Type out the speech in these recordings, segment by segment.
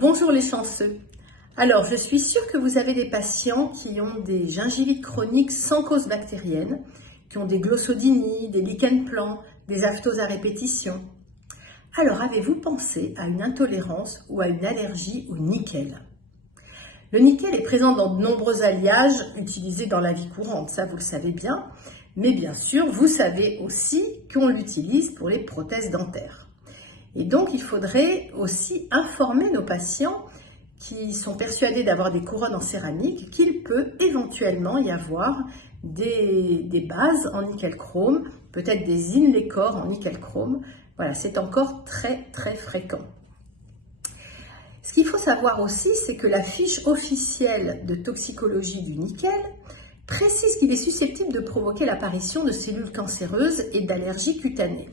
Bonjour les chanceux. Alors, je suis sûre que vous avez des patients qui ont des gingivites chroniques sans cause bactérienne, qui ont des glossodinies, des lichen plans, des aphthoses à répétition. Alors, avez-vous pensé à une intolérance ou à une allergie au nickel? Le nickel est présent dans de nombreux alliages utilisés dans la vie courante, ça vous le savez bien. Mais bien sûr, vous savez aussi qu'on l'utilise pour les prothèses dentaires. Et donc, il faudrait aussi informer nos patients qui sont persuadés d'avoir des couronnes en céramique qu'il peut éventuellement y avoir des bases en nickel chrome, peut-être des inlécores en nickel chrome. Voilà, c'est encore très fréquent. Ce qu'il faut savoir aussi, c'est que la fiche officielle de toxicologie du nickel précise qu'il est susceptible de provoquer l'apparition de cellules cancéreuses et d'allergies cutanées.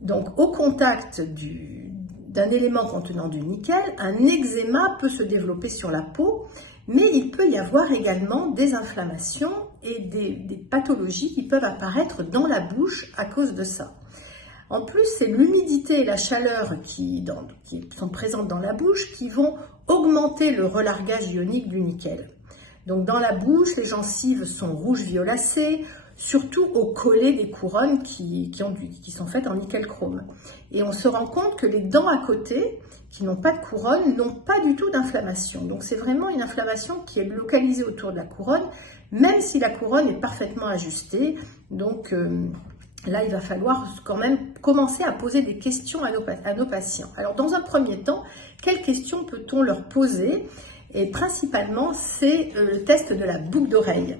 Donc, au contact d'un élément contenant du nickel, un eczéma peut se développer sur la peau, mais il peut y avoir également des inflammations et des pathologies qui peuvent apparaître dans la bouche à cause de ça. En plus, c'est l'humidité et la chaleur qui sont présentes dans la bouche qui vont augmenter le relargage ionique du nickel. Donc, dans la bouche, les gencives sont rouges violacées, surtout au collet des couronnes qui sont faites en nickel chrome. Et on se rend compte que les dents à côté, qui n'ont pas de couronne, n'ont pas du tout d'inflammation. Donc c'est vraiment une inflammation qui est localisée autour de la couronne, même si la couronne est parfaitement ajustée. Donc là, il va falloir quand même commencer à poser des questions à nos patients. Alors dans un premier temps, quelles questions peut-on leur poser? Et principalement, c'est le test de la boucle d'oreille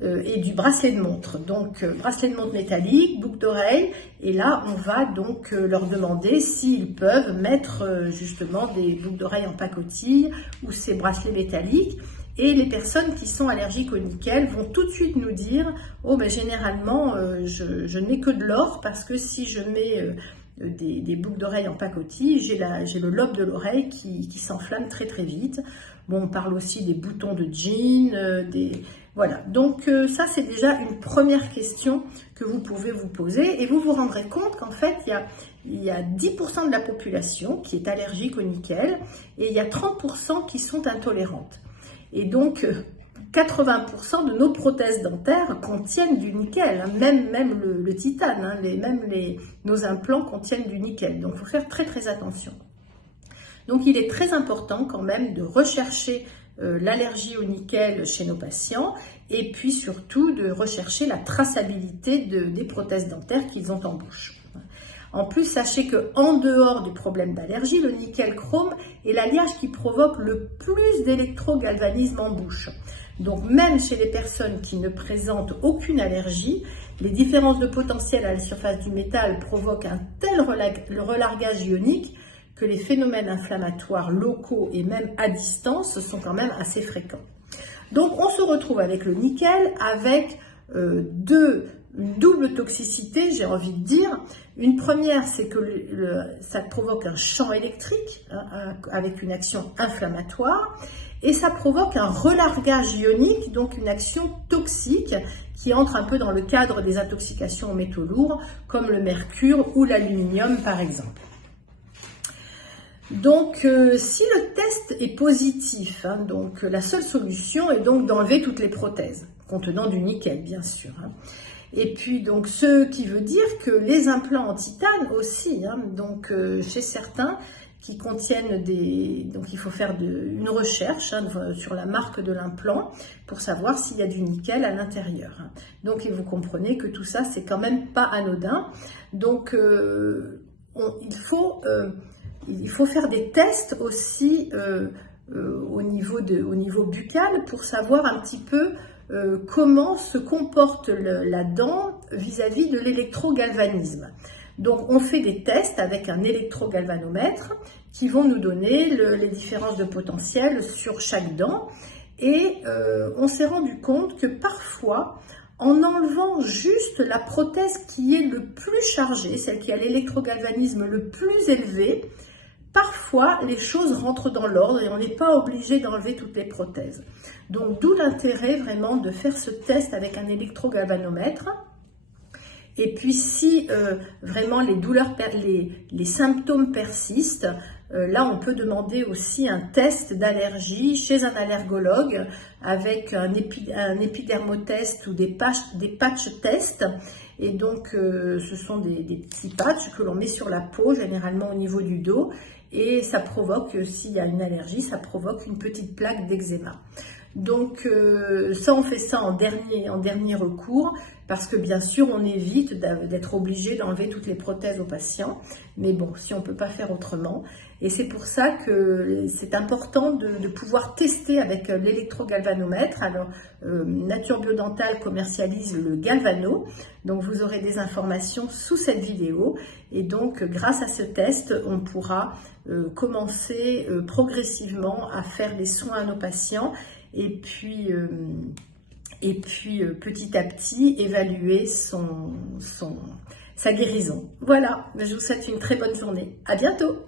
et du bracelet de montre. Donc, bracelet de montre métallique, boucle d'oreille, et là, on va donc leur demander s'ils peuvent mettre justement des boucles d'oreille en pacotille ou ces bracelets métalliques. Et les personnes qui sont allergiques au nickel vont tout de suite nous dire « Oh, ben généralement, je n'ai que de l'or parce que si je mets des boucles d'oreille en pacotille, j'ai le lobe de l'oreille qui s'enflamme très vite. » Bon, on parle aussi des boutons de jean, voilà. Donc ça, c'est déjà une première question que vous pouvez vous poser et vous vous rendrez compte qu'en fait, il y a 10% de la population qui est allergique au nickel et il y a 30% qui sont intolérantes. Et donc, 80% de nos prothèses dentaires contiennent du nickel, hein, même le titane, hein, nos implants contiennent du nickel. Donc, il faut faire très attention. Donc, il est très important quand même de rechercher l'allergie au nickel chez nos patients et puis surtout de rechercher la traçabilité des prothèses dentaires qu'ils ont en bouche. En plus, sachez qu'en dehors du problème d'allergie, le nickel chrome est l'alliage qui provoque le plus d'électrogalvanisme en bouche. Donc même chez les personnes qui ne présentent aucune allergie, les différences de potentiel à la surface du métal provoquent un tel relargage ionique que les phénomènes inflammatoires locaux et même à distance sont quand même assez fréquents. Donc on se retrouve avec le nickel avec une double toxicité, j'ai envie de dire. Une première, c'est que ça provoque un champ électrique hein, avec une action inflammatoire et ça provoque un relargage ionique, donc une action toxique qui entre un peu dans le cadre des intoxications aux métaux lourds comme le mercure ou l'aluminium par exemple. Donc, si le test est positif, hein, donc la seule solution est donc d'enlever toutes les prothèses, contenant du nickel, bien sûr. Hein. Et puis, donc, ce qui veut dire que les implants en titane aussi, hein, donc chez certains qui contiennent donc il faut faire une recherche hein, sur la marque de l'implant pour savoir s'il y a du nickel à l'intérieur. Hein. Donc, vous comprenez que tout ça, c'est quand même pas anodin. Donc, il faut faire des tests aussi au niveau buccal pour savoir un petit peu comment se comporte la dent vis-à-vis de l'électrogalvanisme. Donc on fait des tests avec un électrogalvanomètre qui vont nous donner les différences de potentiel sur chaque dent et on s'est rendu compte que parfois en enlevant juste la prothèse qui est le plus chargée, celle qui a l'électrogalvanisme le plus élevé, parfois, les choses rentrent dans l'ordre et on n'est pas obligé d'enlever toutes les prothèses. Donc, d'où l'intérêt vraiment de faire ce test avec un électrogalvanomètre. Et puis si vraiment les douleurs, les symptômes persistent, là on peut demander aussi un test d'allergie chez un allergologue avec un épidermotest ou des patch tests. Et donc ce sont des petits patchs que l'on met sur la peau, généralement au niveau du dos, et ça provoque, s'il y a une allergie, ça provoque une petite plaque d'eczéma. Donc ça, on fait ça en dernier recours, parce que bien sûr on évite d'être obligé d'enlever toutes les prothèses aux patients, mais bon, si on ne peut pas faire autrement. Et c'est pour ça que c'est important de pouvoir tester avec l'électrogalvanomètre. Alors Nature Biodental commercialise le Galvano, donc vous aurez des informations sous cette vidéo, et donc grâce à ce test on pourra commencer progressivement à faire des soins à nos patients, et puis petit à petit évaluer sa guérison. Voilà, je vous souhaite une très bonne journée. À bientôt.